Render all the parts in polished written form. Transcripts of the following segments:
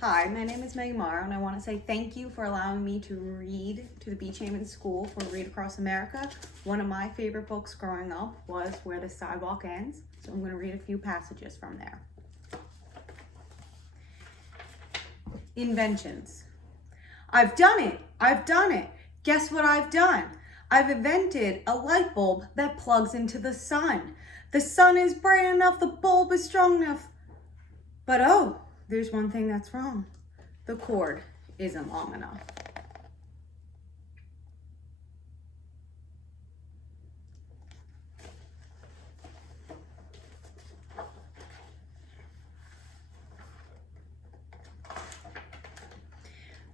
Hi, my name is Meg Morrow, and I want to say thank you for allowing me to read to the Beach Haven School for Read Across America. One of my favorite books growing up was Where the Sidewalk Ends, so I'm going to read a few passages from there. Inventions. I've done it! I've done it! Guess what I've done? I've invented a light bulb that plugs into the sun. The sun is bright enough, the bulb is strong enough. But oh, there's one thing that's wrong. The cord isn't long enough.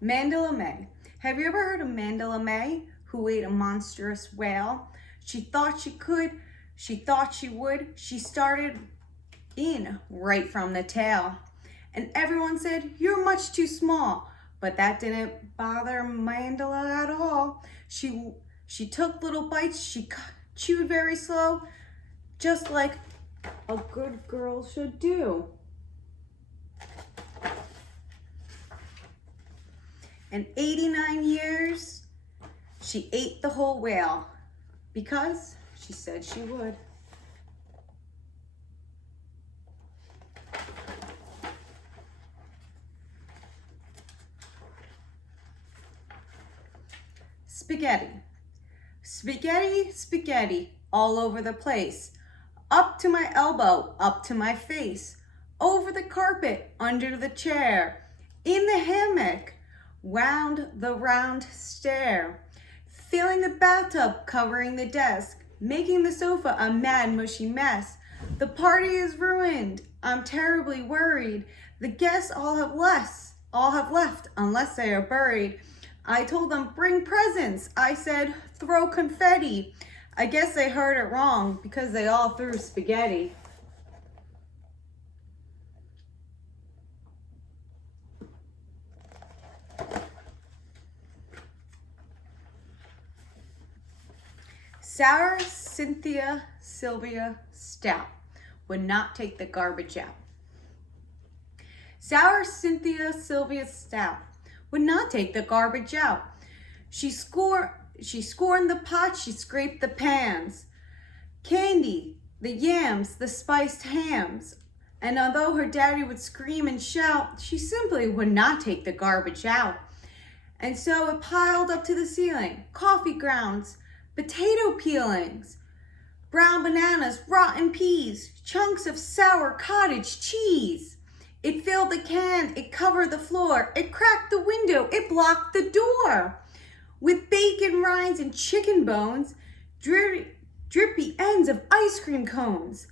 Mandela May. Have you ever heard of Mandela May, who ate a monstrous whale? She thought she could, she thought she would, she started in right from the tail. And everyone said, "You're much too small." But that didn't bother Mandela at all. She took little bites, she chewed very slow, just like a good girl should do. In 89 years, she ate the whole whale because she said she would. Spaghetti. Spaghetti, spaghetti, all over the place. Up to my elbow, up to my face. Over the carpet, under the chair. In the hammock, wound the round stair. Filling the bathtub, covering the desk. Making the sofa a mad, mushy mess. The party is ruined. I'm terribly worried. The guests all have left, unless they are buried. I told them, bring presents. I said, throw confetti. I guess they heard it wrong because they all threw spaghetti. Sarah Cynthia Sylvia Stout would not take the garbage out. Sarah Cynthia Sylvia Stout would not take the garbage out. She scorned the pots, she scraped the pans. Candy, the yams, the spiced hams. And although her daddy would scream and shout, she simply would not take the garbage out. And so it piled up to the ceiling. Coffee grounds, potato peelings, brown bananas, rotten peas, chunks of sour cottage cheese. It filled the can, it covered the floor, it cracked the window, it blocked the door. With bacon rinds and chicken bones, drippy ends of ice cream cones,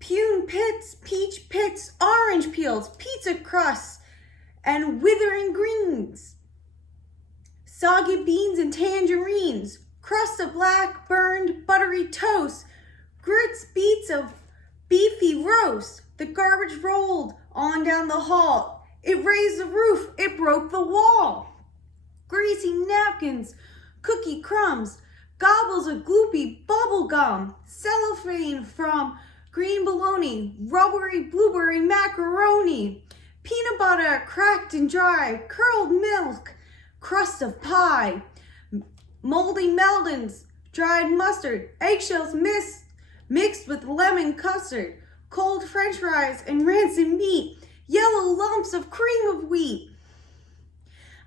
prune pits, peach pits, orange peels, pizza crusts, and withering greens. Soggy beans and tangerines, crust of black burned buttery toast, grits beats of beefy roast. The garbage rolled on down the hall. It raised the roof, it broke the wall. Greasy napkins, cookie crumbs, gobbles of gloopy bubble gum, cellophane from green bologna, rubbery blueberry macaroni, peanut butter cracked and dry, curled milk, crust of pie, moldy melons, dried mustard, eggshells mixed with lemon custard, cold french fries and rancid meat, yellow lumps of cream of wheat.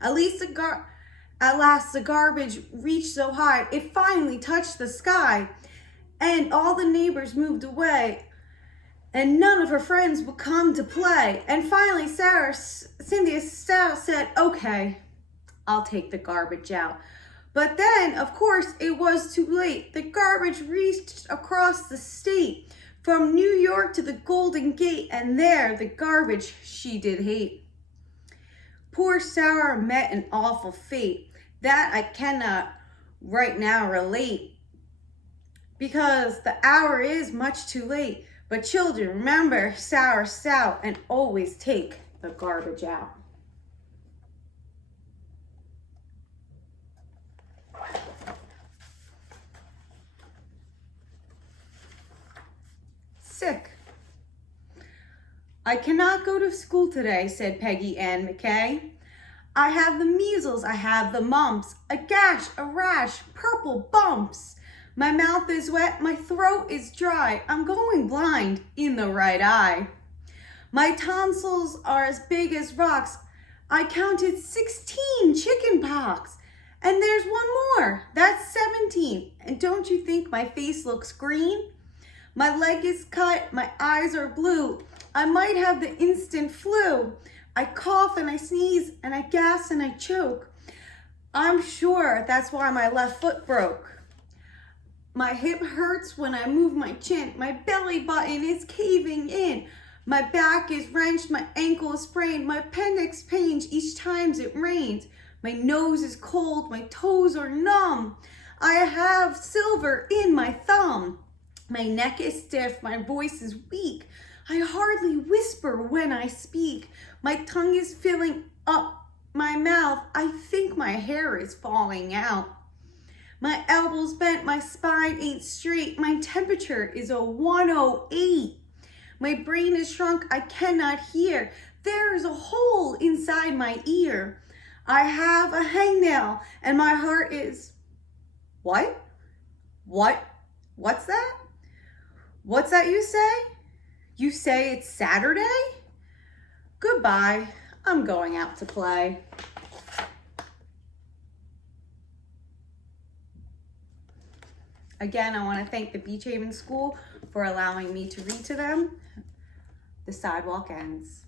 At last the garbage reached so high, it finally touched the sky, and all the neighbors moved away, and none of her friends would come to play. And finally Sarah Cynthia Stout said, okay, I'll take the garbage out. But then, of course, it was too late. The garbage reached across the state, from New York to the Golden Gate, and there the garbage she did hate. Poor Sarah met an awful fate that I cannot right now relate, because the hour is much too late. But children, remember Sarah Stout and always take the garbage out. Sick. I cannot go to school today, said Peggy Ann McKay. I have the measles, I have the mumps, a gash, a rash, purple bumps. My mouth is wet, my throat is dry, I'm going blind in the right eye. My tonsils are as big as rocks, I counted 16 chicken pox. And there's one more, that's 17. And don't you think my face looks green? My leg is cut, my eyes are blue. I might have the instant flu. I cough and I sneeze and I gas and I choke. I'm sure that's why my left foot broke. My hip hurts when I move my chin. My belly button is caving in. My back is wrenched, my ankle is sprained. My appendix pains each time it rains. My nose is cold, my toes are numb. I have silver in my thumb. My neck is stiff, my voice is weak. I hardly whisper when I speak. My tongue is filling up my mouth. I think my hair is falling out. My elbows bent, my spine ain't straight. My temperature is a 108. My brain is shrunk, I cannot hear. There is a hole inside my ear. I have a hangnail and my heart is... What? What's that? What's that you say? You say it's Saturday? Goodbye, I'm going out to play. Again, I want to thank the Beach Haven School for allowing me to read to them. The sidewalk ends.